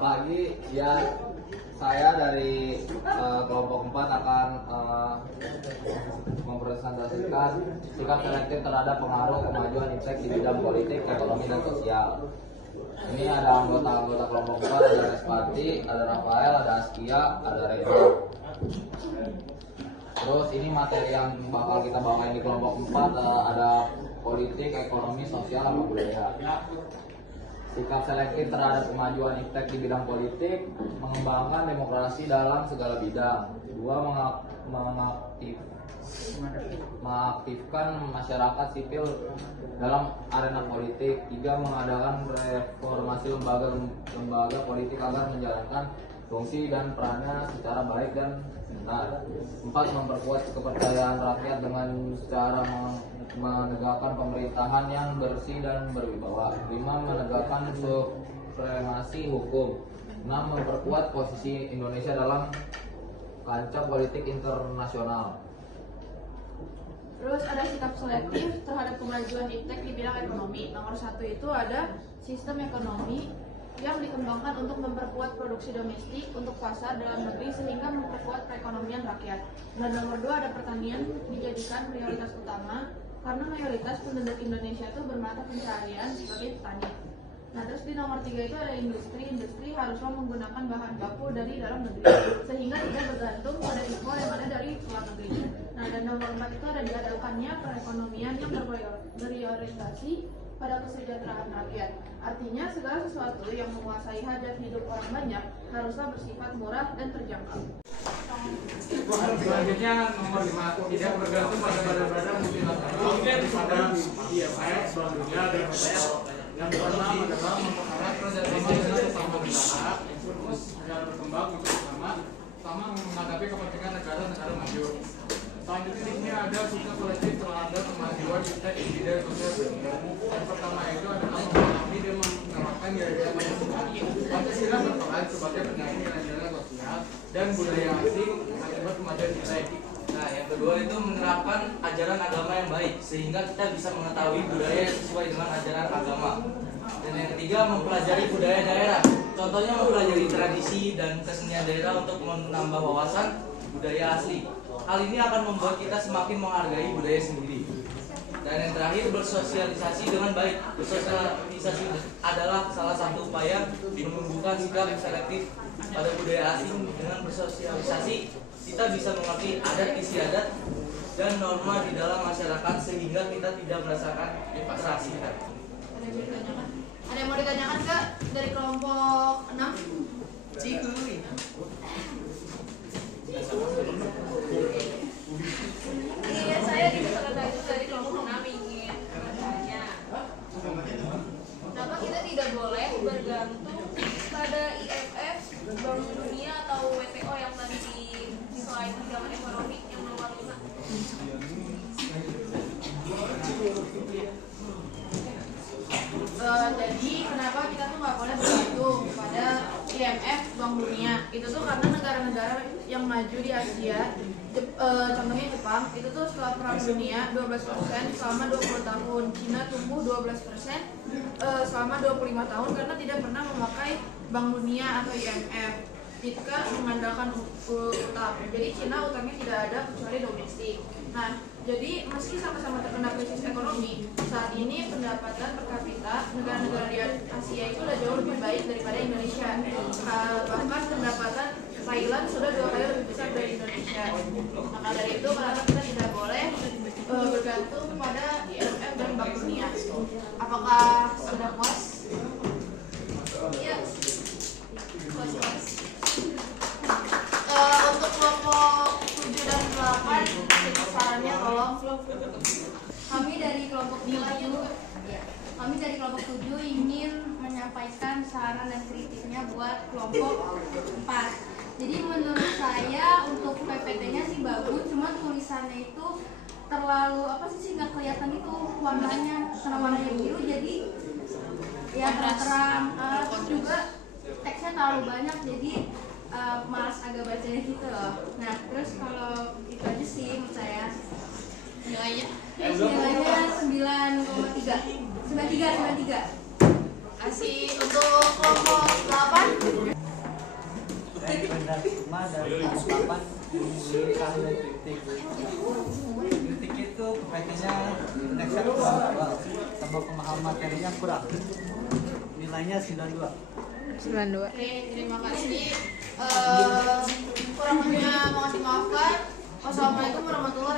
Pagi, ya saya dari kelompok 4 akan mempresentasikan sikap selektif terhadap pengaruh kemajuan iptek di bidang politik, ekonomi, dan sosial. Ini ada anggota-anggota kelompok 4, ada Respati, ada Rafael, ada Askia, ada Reza. Terus ini materi yang bakal kita bawain di kelompok 4 ada politik, ekonomi, sosial, sama budaya. Sikap selektif terhadap kemajuan iptek di bidang politik, mengembangkan demokrasi dalam segala bidang. 2. Mengaktifkan masyarakat sipil dalam arena politik. 3. Mengadakan reformasi lembaga politik agar menjalankan fungsi dan perannya secara baik dan benar. 4. Memperkuat kepercayaan rakyat dengan cara menegakkan pemerintahan yang bersih dan berwibawa. 5. Menegakkan supremasi hukum. 6. Memperkuat posisi Indonesia dalam kancah politik internasional. Terus ada sikap selektif terhadap kemajuan iptek di bidang ekonomi. Nomor 1 itu ada sistem ekonomi yang dikembangkan untuk memperkuat produksi domestik untuk pasar dalam negeri sehingga memperkuat perekonomian rakyat. Dan nomor 2 ada pertanian dijadikan prioritas utama karena mayoritas penduduk Indonesia itu bermata pencaharian sebagai petani. Nah, terus di nomor 3 itu ada industri haruslah menggunakan bahan baku dari dalam negeri sehingga tidak bergantung pada impor yang ada dari luar negeri. Nah, dan nomor 4 itu ada diadakannya perekonomian yang berorientasi pada kesejahteraan rakyat. Artinya segala sesuatu yang menguasai hajat hidup orang banyak haruslah bersifat murah dan terjangkau. Selanjutnya nomor 5, tidak bergantung pada badan-badan multilateral pada IMF, Bank Dunia, dan WTO. Yang keenam adalah mempererat kerjasama dengan sesama negara secara berkembang untuk sama menghadapi kepentingan negara-negara maju. Selanjutnya di sini ada sikap kolektif terhadap kemajuan iptek di bidang sosial. Yang pertama itu adalah memahami dan menerapkan nilai-nilai Pancasila. Pancasila berperan sebagai penyanyi nilai-nilai sosial dan budaya asing akibat kemajuan iptek. Nah, yang kedua itu menerapkan ajaran agama yang baik sehingga kita bisa mengetahui budaya yang sesuai dengan ajaran agama. Dan yang ketiga mempelajari budaya daerah. Contohnya mempelajari tradisi dan kesenian daerah untuk menambah wawasan budaya asli. Hal ini akan membuat kita semakin menghargai budaya sendiri. Dan yang terakhir bersosialisasi dengan baik. Bersosialisasi adalah salah satu upaya menumbuhkan sikap selektif pada budaya asing. Dengan bersosialisasi kita bisa mengerti adat istiadat dan norma di dalam masyarakat sehingga kita tidak merasakan interaksi. Ada yang mau ditanyakan Kak dari kelompok 6? Iya, saya juga sekretaris dari kelompok 6 ingin bertanya. Kenapa kita tidak boleh bergantung pada IMF, Bank Dunia atau WTO yang tadi di slide pinjaman ekonomi yang nomor 5? Jadi kenapa kita tuh nggak boleh bergantung pada IMF, Bank Dunia? Itu tuh karena negara-negara yang maju di Asia, contohnya Jepang, itu tuh setelah perang dunia 12% selama 20 tahun. Cina tumbuh 12% selama 25 tahun karena tidak pernah memakai Bank Dunia atau IMF. Jika mengandalkan utang, jadi Cina utangnya tidak ada kecuali domestik. Nah, jadi meski sama-sama terkena krisis ekonomi, saat ini pendapatan per kapita negara-negara di Asia itu sudah jauh lebih baik daripada Indonesia. Bahkan pendapatan Thailand sudah 2 kali lebih besar dari Indonesia. Maka dari itu kenapa kita tidak boleh bergantung pada IMF dan Bank Dunia? Apakah sudah puas? Iya. Puas. Untuk kelompok 7 dan 8 sarannya tolong. Kami dari kelompok 7 ingin menyampaikan saran dan kritiknya buat kelompok 4. Jadi menurut saya untuk PPT-nya sih bagus, cuma tulisannya itu terlalu nggak kelihatan itu warnanya, karena warnanya biru jadi ya terang. Terus juga teksnya terlalu banyak jadi malas agak bacanya gitu loh. Nah terus kalau itu aja sih menurut saya. Nilainya? Nilainya 9,3. 93. Kasih untuk kelompok 8. Saya Bendar Sukma dari kelas 8 kemuliaan dan kritik. Kritik itu PPT-nya teksnya kurang tebal sama pemahaman materinya kurang. Nilainya 92. 92. Oke, terima kasih. Kurangnya mau dimaafkan. Wassalamualaikum warahmatullahi